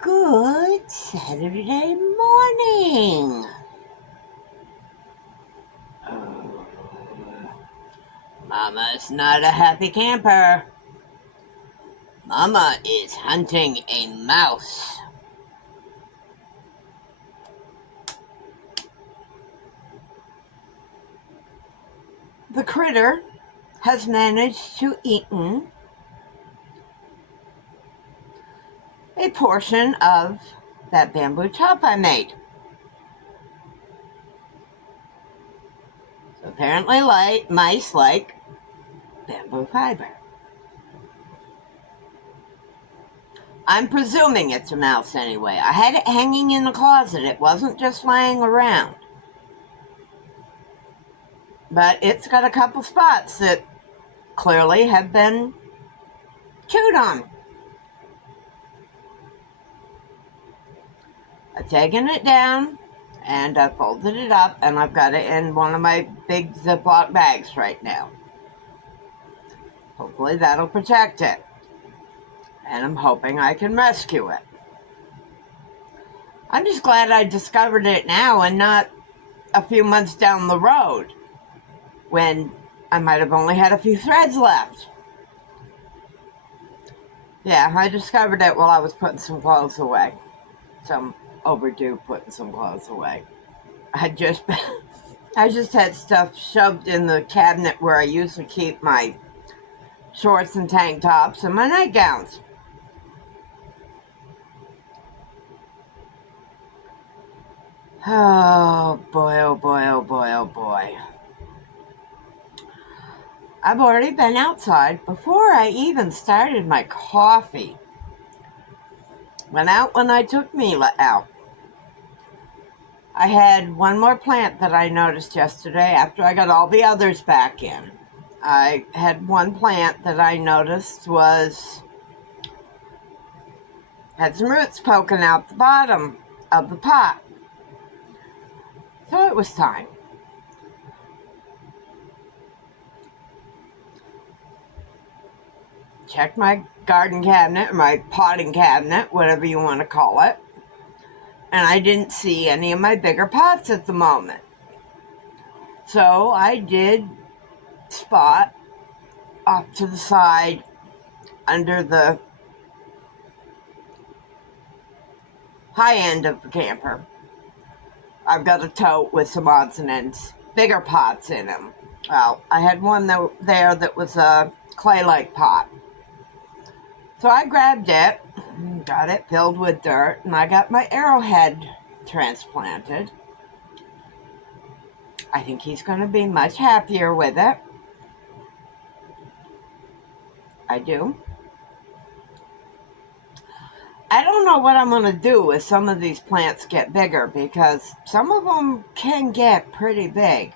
Good Saturday morning. Oh, Mama's not a happy camper. Mama is hunting a mouse. The critter has managed to eaten a portion of that bamboo top I made. So apparently mice like bamboo fiber. I'm presuming it's a mouse anyway. I had it hanging in the closet. It wasn't just laying around. But it's got a couple spots that clearly have been chewed on. I've taken it down and I folded it up and I've got it in one of my big Ziploc bags right now. Hopefully that'll protect it. And I'm hoping I can rescue it. I'm just glad I discovered it now and not a few months down the road when I might have only had a few threads left. Yeah, I discovered it while I was putting some clothes away. Some overdue putting some clothes away. I just had stuff shoved in the cabinet where I usually keep my shorts and tank tops and my nightgowns. Oh boy, oh boy, oh boy, oh boy. I've already been outside before I even started my coffee. Went out when I took Mila out. I had one more plant that I noticed yesterday after I got all the others back in. I had one plant that I noticed had some roots poking out the bottom of the pot. So it was time. Checked my garden cabinet, or my potting cabinet, whatever you want to call it. And I didn't see any of my bigger pots at the moment. So I did spot off to the side under the high end of the camper. I've got a tote with some odds and ends, bigger pots in them. Well, I had one there that was a clay-like pot. So I grabbed it, got it filled with dirt, and I got my arrowhead transplanted. I think he's going to be much happier with it. I do. I don't know what I'm going to do if some of these plants get bigger, because some of them can get pretty big.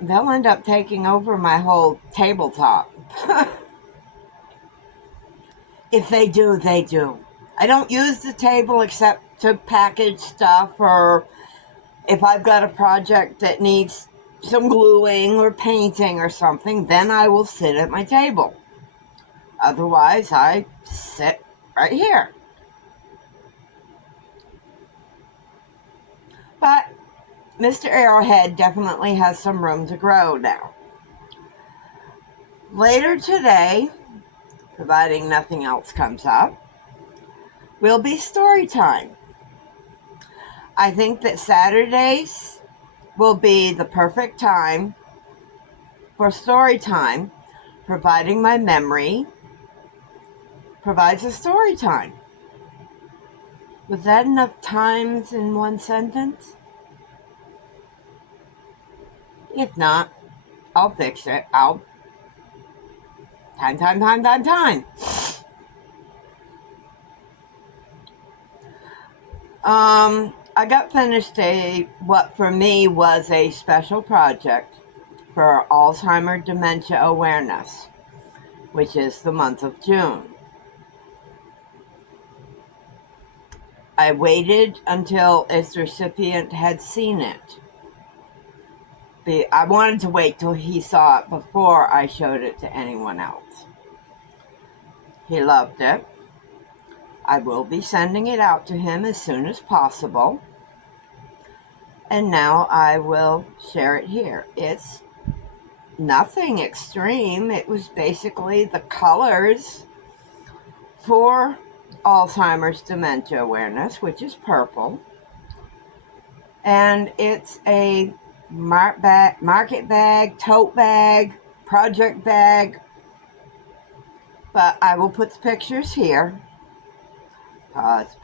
They'll end up taking over my whole tabletop. If they do, they do. I don't use the table except to package stuff, or if I've got a project that needs some gluing or painting or something, then I will sit at my table. Otherwise, I sit right here. But Mr. Arrowhead definitely has some room to grow now. Later today, providing nothing else comes up, will be story time. I think that Saturdays will be the perfect time for story time, providing my memory provides a story time. Was that enough times in one sentence? If not, I'll fix it. Time. I got finished what for me was a special project for Alzheimer Dementia Awareness, which is the month of June. I waited until its recipient had seen it. I wanted to wait till he saw it before I showed it to anyone else. He loved it. I will be sending it out to him as soon as possible. And now I will share it here. It's nothing extreme. It was basically the colors for Alzheimer's dementia awareness, which is purple. And it's a market bag, tote bag, project bag. But I will put the pictures here. Pause.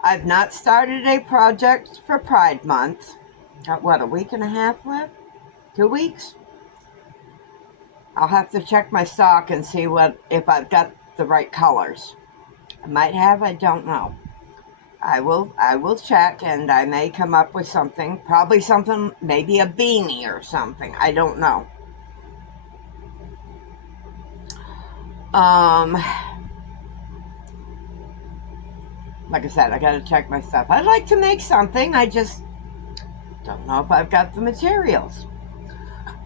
I've not started a project for Pride Month. Got what, a week and a half left? 2 weeks? I'll have to check my stock and see if I've got the right colors. I might have, I don't know. I will check, and I may come up with something. Probably something, maybe a beanie or something. I don't know. Like I said, I gotta check my stuff. I'd like to make something. I just don't know if I've got the materials.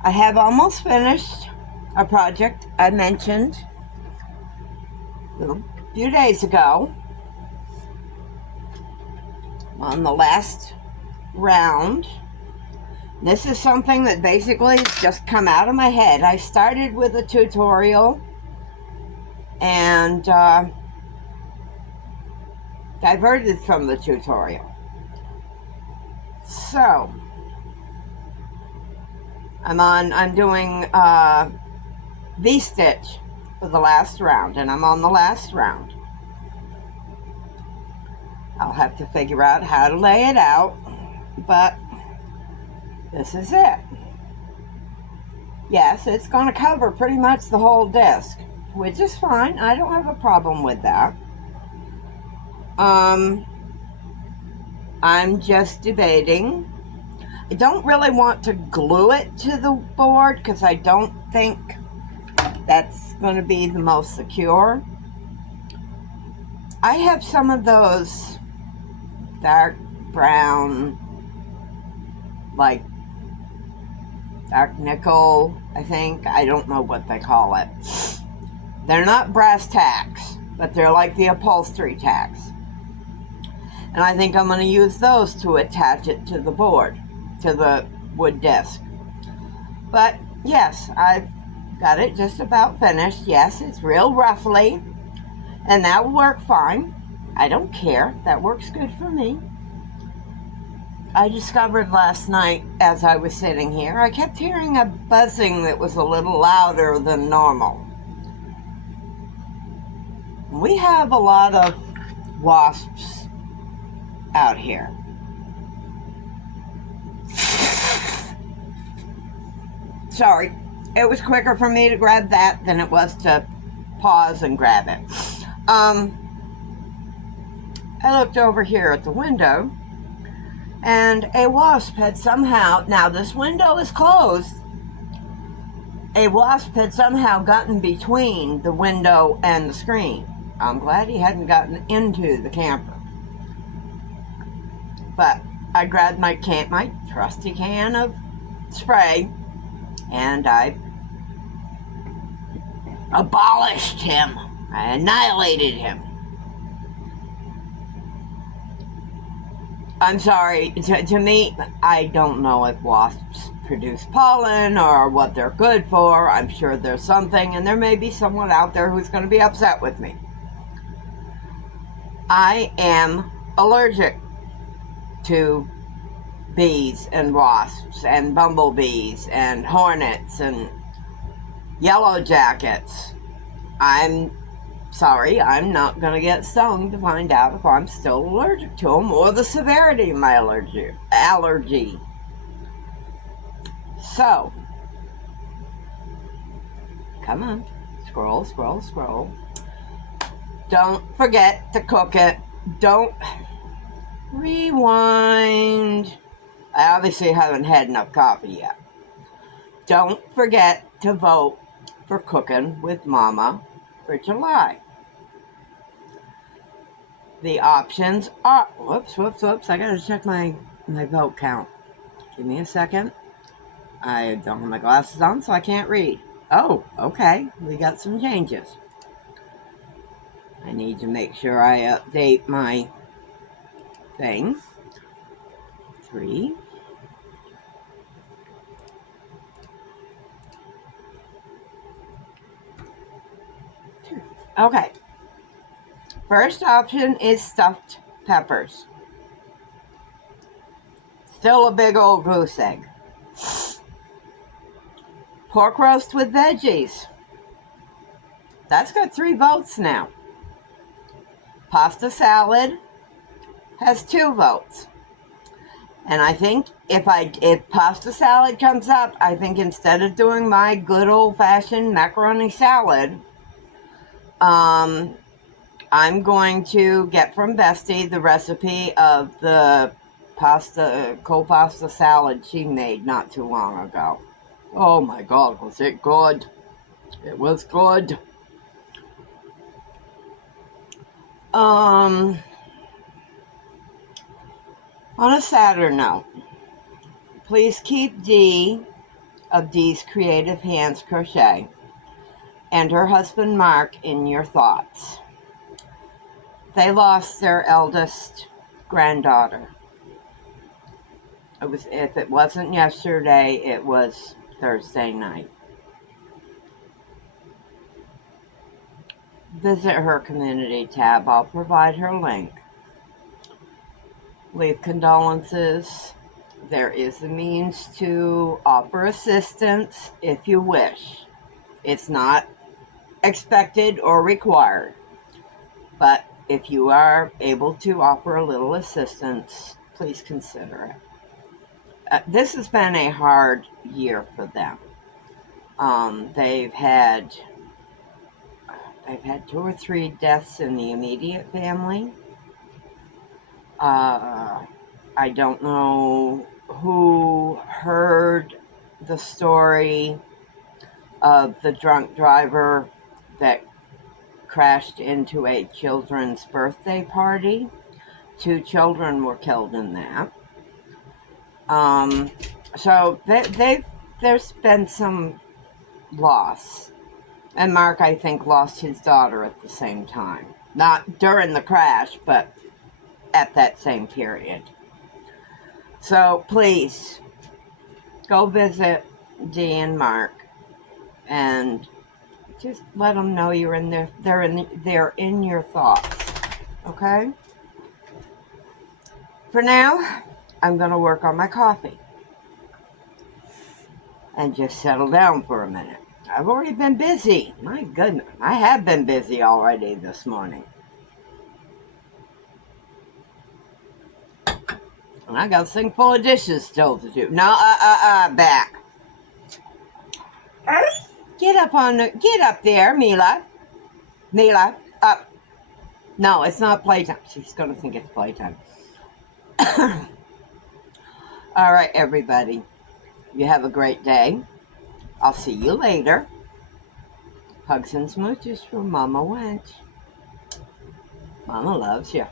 I have almost finished a project I mentioned a few days ago. I'm on the last round. This is something that basically has just come out of my head. I started with a tutorial and diverted from the tutorial. So I'm doing V-stitch for the last round, and I'm on the last round. I'll have to figure out how to lay it out, but this is it. Yes, it's going to cover pretty much the whole disc, which is fine. I don't have a problem with that. I'm just debating. I don't really want to glue it to the board because I don't think that's going to be the most secure. I have some of those dark brown, like dark nickel, I think. I don't know what they call it. They're not brass tacks, but they're like the upholstery tacks. And I think I'm going to use those to attach it to the board, to the wood disc. But yes, I've got it just about finished. Yes, it's real roughly, and that will work fine. I don't care. That works good for me. I discovered last night as I was sitting here, I kept hearing a buzzing that was a little louder than normal. We have a lot of wasps out here. Sorry, it was quicker for me to grab that than it was to pause and grab it. I looked over here at the window, and a wasp had somehow, now this window is closed, a wasp had somehow gotten between the window and the screen. I'm glad he hadn't gotten into the camper. But I grabbed my trusty can of spray, and I abolished him. I annihilated him. I'm sorry, to me, I don't know if wasps produce pollen or what they're good for. I'm sure there's something, and there may be someone out there who's going to be upset with me. I am allergic to bees and wasps and bumblebees and hornets and yellow jackets. I'm sorry, I'm not going to get stung to find out if I'm still allergic to them or the severity of my allergy. So, come on, scroll, scroll, scroll. Don't forget to cook it. Don't rewind. I obviously haven't had enough coffee yet. Don't forget to vote for Cooking with Mama for July. The options are, whoops, I gotta check my vote count. Give me a second. I don't have my glasses on, so I can't read. Oh, okay, we got some changes. I need to make sure I update my thing. 3. Okay. First option is stuffed peppers. Still a big old goose egg. Pork roast with veggies. That's got 3 votes now. Pasta salad has 2 votes. And I think if pasta salad comes up, I think instead of doing my good old-fashioned macaroni salad, I'm going to get from Bestie the recipe of the cold pasta salad she made not too long ago. Oh my God, was it good? It was good. On a sadder note, please keep Dee of Dee's Creative Hands Crochet and her husband Mark in your thoughts. They lost their eldest granddaughter. If it wasn't yesterday, it was Thursday night. Visit her community tab. I'll provide her link. Leave condolences. There is a means to offer assistance if you wish. It's not expected or required, but if you are able to offer a little assistance, please consider it. This has been a hard year for them. They've had 2 or 3 deaths in the immediate family. I don't know who heard the story of the drunk driver that crashed into a children's birthday party. 2 children were killed in that. So there's been some loss. And Mark, I think, lost his daughter at the same time. Not during the crash, but at that same period. So please, go visit Dee and Mark and just let them know you're in there. They're in your thoughts. Okay? For now, I'm going to work on my coffee and just settle down for a minute. I've already been busy. My goodness, I have been busy already this morning. And I got a sink full of dishes still to do. No, back. Get up there, Mila. Mila, up. No, it's not playtime. She's going to think it's playtime. All right, everybody. You have a great day. I'll see you later. Hugs and smooches from Mama Wench. Mama loves you.